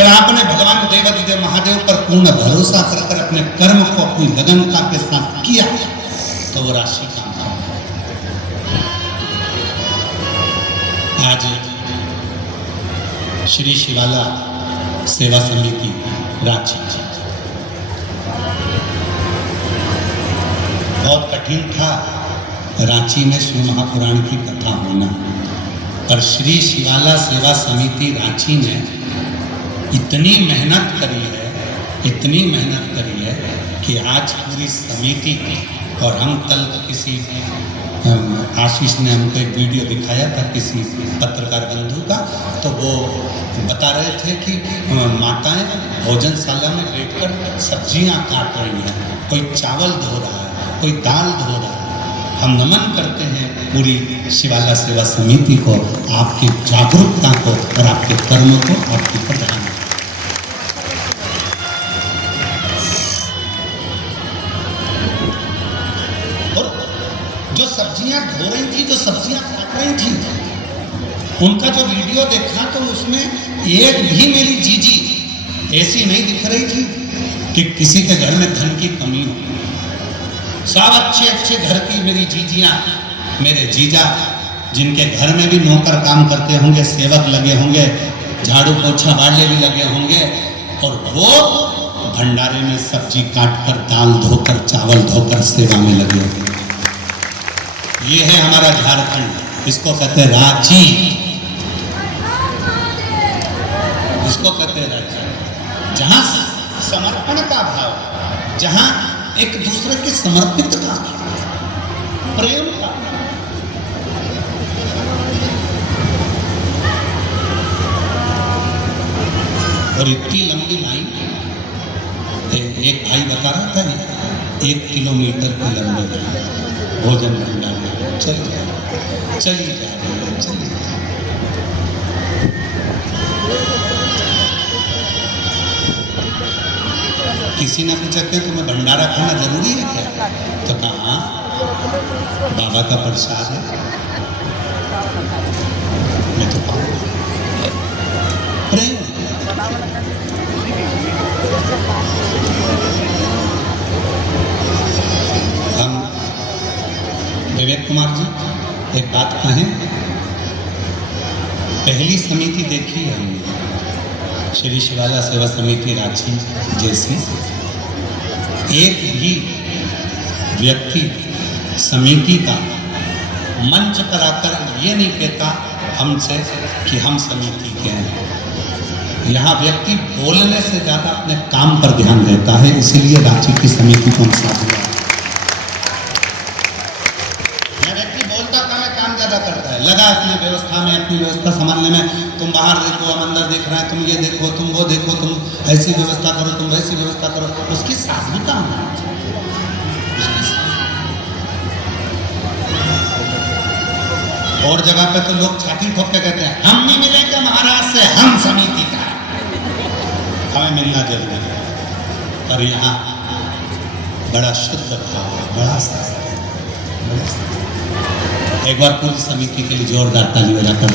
जब आपने भगवान देवाधिदेव महादेव पर पूर्ण भरोसा कर अपने कर्म को अपनी लगनता के साथ किया तो वो राशि काम कर। आज श्री शिवाला सेवा समिति रांची बहुत कठिन था रांची में शिव महापुराण की कथा होना, पर श्री शिवाला सेवा समिति रांची ने इतनी मेहनत करी है कि आज पूरी समिति, और हम कल किसी आशीष ने हमको एक वीडियो दिखाया था किसी पत्रकार बंधु का, तो वो बता रहे थे कि माताएं भोजनशाला में बैठकर सब्जियां काट रही हैं, कोई चावल धो रहा है, कोई दाल धो रहा है। हम नमन करते हैं पूरी शिवाला सेवा समिति को, आपकी जागरूकता को और आपके कर्म को, आपकी प्रधान। और जो सब्जियां धो रही थी, जो सब्जियां काट रही थी, उनका जो वीडियो देखा तो उसमें एक भी मेरी जीजी ऐसी नहीं दिख रही थी कि किसी के घर में धन की कमी हो। सब अच्छे अच्छे घर की मेरी जीजियां, मेरे जीजा जिनके घर में भी नौकर काम करते होंगे, सेवक लगे होंगे, झाड़ू पोछा वाले भी लगे होंगे, और वो भंडारे में सब्जी काटकर, दाल धोकर, चावल धोकर सेवा में लगे होंगे। ये है हमारा झारखंड, इसको कहते हैं रांची, इसको कहते हैं रांची, जहां समर्पण का भाव, जहां एक दूसरे के समर्पित का, प्रेम का। और इतनी लंबी लाइन, एक भाई बता रहा था 1 किलोमीटर की लंबी लाइन भोजन भंडार में चली जा रही है। किसी ने पूछा कि तुम्हें भंडारा खाना जरूरी है क्या? तो कहा बाबा का प्रसाद है, मैं तो प्रेम। हम विवेक कुमार जी एक बात कहें, पहली समिति देखी है हमने श्री शिवाला सेवा समिति रांची जैसी, एक भी व्यक्ति समिति का मंच पर आकर ये नहीं कहता हमसे कि हम समिति के हैं। यहाँ व्यक्ति बोलने से ज़्यादा अपने काम पर ध्यान देता है, इसीलिए रांची की समिति को हम साथ लिया। व्यक्ति बोलता कम है, काम ज़्यादा करता है, लगा अपनी व्यवस्था में, अपनी व्यवस्था संभालने में। तुम बाहर देखो, हम अंदर देख रहे हैं, तुम ये देखो, तुम वो देखो, तुम ऐसी व्यवस्था करो, तुम वैसी व्यवस्था करो, उसकी साधुता होना चाहिए। और जगह पे तो लोग छाती ठोक के कहते हैं हम नहीं मिलेंगे महाराज से, हम समिति का है, हमें मिलना जरूरी है। पर यहाँ बड़ा शुद्ध भाव, बड़ा साफ। एक बार पूरी समिति के लिए जोरदार ताली बजाकर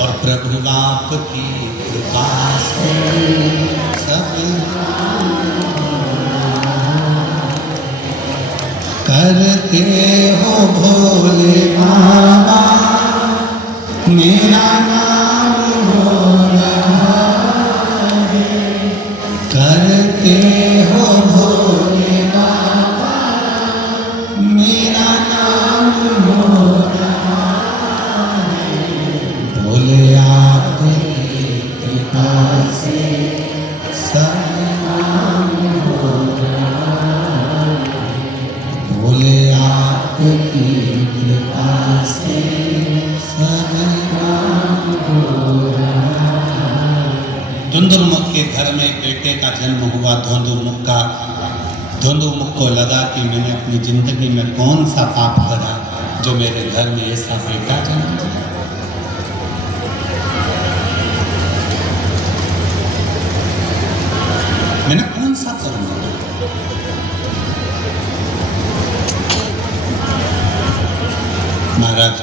और प्रभु आपकी कृपा से सब करते हो भोले बाबा, मेरा नाम हो रहा है, करते हो भोले बाबा, मेरा नाम हो रहा है, भोले आपकी कृपा से सब नाम हो रहा है, भोले आपकी कृपा से सब नाम हो रहा है। धुंधुमुख के घर में एक बेटे का जन्म हुआ। धुंधुमुख को लगा कि मैंने अपनी जिंदगी में कौन सा पाप करा जो मेरे घर में ऐसा बेटा जन्म दिया। मैंने कौन सा कर्म किया? महाराज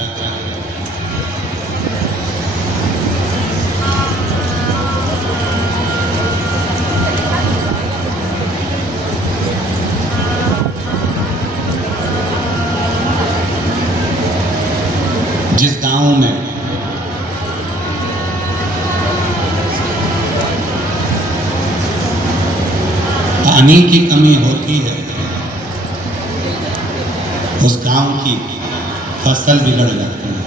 जिस गांव में पानी की कमी होती है उस गांव की फसल बिगड़ जाती है।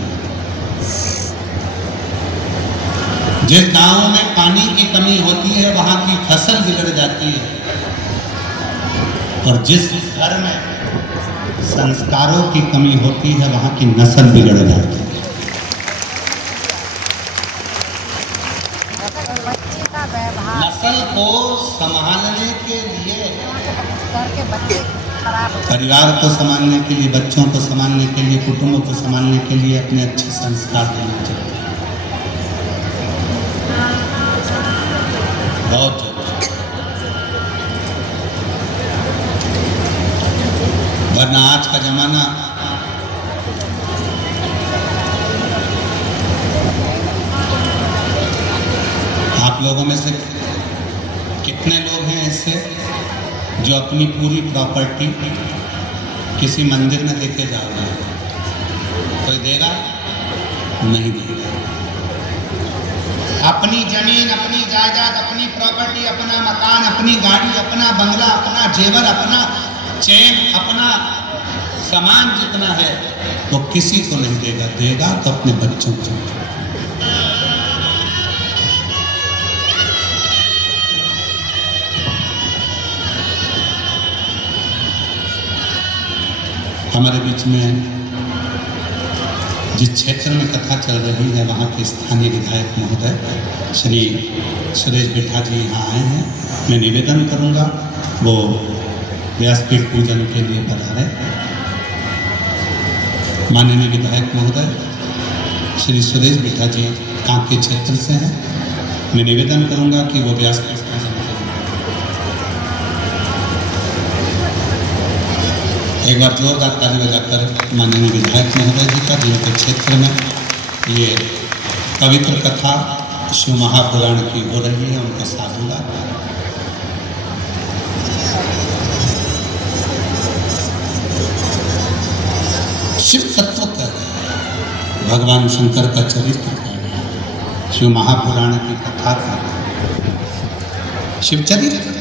जिस गांव में पानी की कमी होती है वहां की फसल बिगड़ जाती है। और जिस घर में संस्कारों की कमी होती है वहां की नस्ल बिगड़ जाती है। नस्ल को संभालने के लिए, परिवार को संभालने के लिए, बच्चों को संभालने के लिए, कुटुंबों को संभालने के लिए अपने अच्छे संस्कार देना चाहिए, बहुत जरूरी। वरना आज का जमाना आप लोगों में से कितने लोग हैं ऐसे जो अपनी पूरी प्रॉपर्टी किसी मंदिर में देके जा रहे हैं? कोई देगा? नहीं देगा। अपनी जमीन, अपनी जायदाद, अपनी प्रॉपर्टी, अपना मकान, अपनी गाड़ी, अपना बंगला, अपना जेवर, अपना चैन, अपना सामान जितना है वो किसी को नहीं देगा। देगा तो अपने बच्चों को। हमारे बीच में जिस क्षेत्र में कथा चल रही है वहाँ के स्थानीय विधायक महोदय श्री सुरेश बिट्ठा जी यहाँ आए हैं। मैं निवेदन करूँगा वो व्यासपीठ पूजन के लिए पधारे। माननीय विधायक महोदय श्री सुरेश बिट्ठा जी कांके क्षेत्र से हैं। मैं निवेदन करूँगा कि वो व्यासपीठ पूजन करें। एक बार जोरदार ताली बजाकर माननीय विधायक महोदय जी का, जिनके क्षेत्र में ये पवित्र कथा शिव महापुराण की हो रही है, उनको साधुवाद। शिव तत्व का भगवान शंकर का चरित्र है, शिव महापुराण की कथा का शिव चरित्र।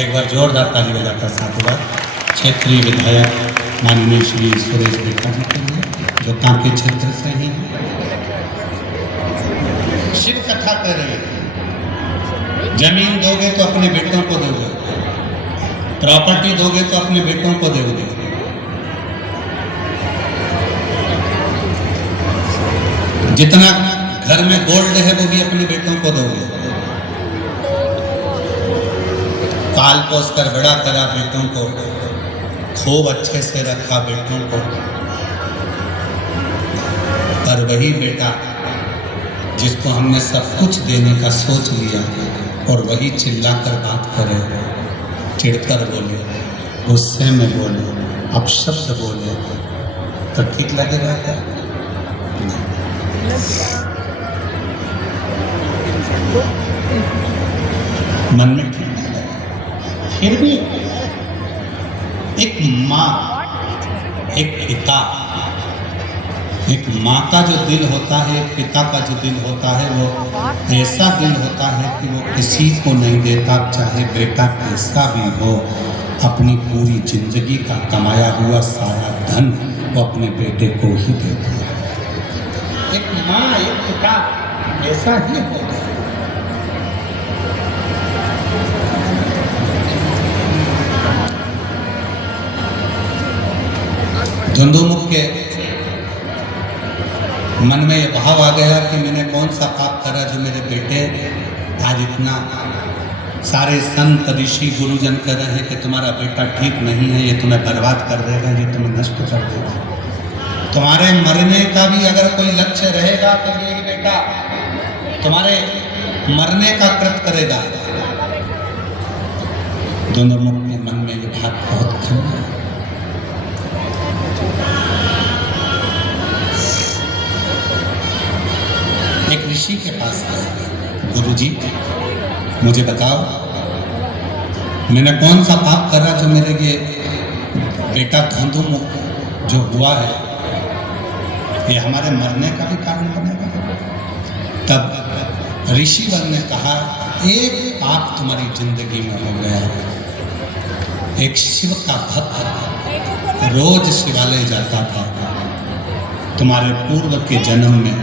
एक बार जोरदार ताली बजाकर साधुवाद क्षेत्रीय विधायक माननीय श्री सुरेश बिट्ठा जी के लिए, जो कांके क्षेत्र से ही शिव कथा कर रहे हैं। जमीन दोगे तो अपने बेटों को दोगे, प्रॉपर्टी दोगे तो अपने बेटों को दोगे। जितना घर में गोल्ड है वो भी अपने बेटों को दोगे। पाल पोस कर बड़ा करा बेटों को, खूब अच्छे से रखा बेटों को, पर वही बेटा जिसको हमने सब कुछ देने का सोच लिया और वही चिल्लाकर बात करे, चिढ़कर बोले, गुस्से में बोले, अपशब्द बोले, तो ठीक लगेगा क्या? मन में ठीक नहीं लगेगा। फिर भी एक माँ, एक पिता, एक माँ का जो दिल होता है, एक पिता का जो दिल होता है, वो ऐसा दिल होता है कि वो किसी को नहीं देता, चाहे बेटा कैसा भी हो। अपनी पूरी जिंदगी का कमाया हुआ सारा धन वो अपने बेटे को ही देता है। एक माँ, एक पिता ऐसा ही होता है। धुंधुमुख के मन में ये भाव आ गया कि मैंने कौन सा पाप करा जो मेरे बेटे आज इतना सारे संत ऋषि गुरुजन कह रहे हैं कि तुम्हारा बेटा ठीक नहीं है, ये तुम्हें बर्बाद कर देगा, ये तुम्हें नष्ट कर देगा। तुम्हारे मरने का भी अगर कोई लक्ष्य रहेगा तो ये बेटा तुम्हारे मरने का कृत करेगा। दोनों मुख में मन में ये बात बहुत खम है। एक ऋषि के पास गया, गुरुजी मुझे बताओ मैंने कौन सा पाप करा जो मेरे ये बेटा धंधु जो हुआ है ये हमारे मरने का भी कारण बनेगा। तब ऋषिवर ने कहा एक पाप तुम्हारी जिंदगी में हो गया। एक शिव का भक्त रोज शिवालय जाता था, तुम्हारे पूर्व के जन्म में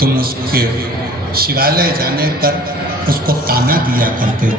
तुम उसके शिवालय जाने पर उसको ताना दिया करते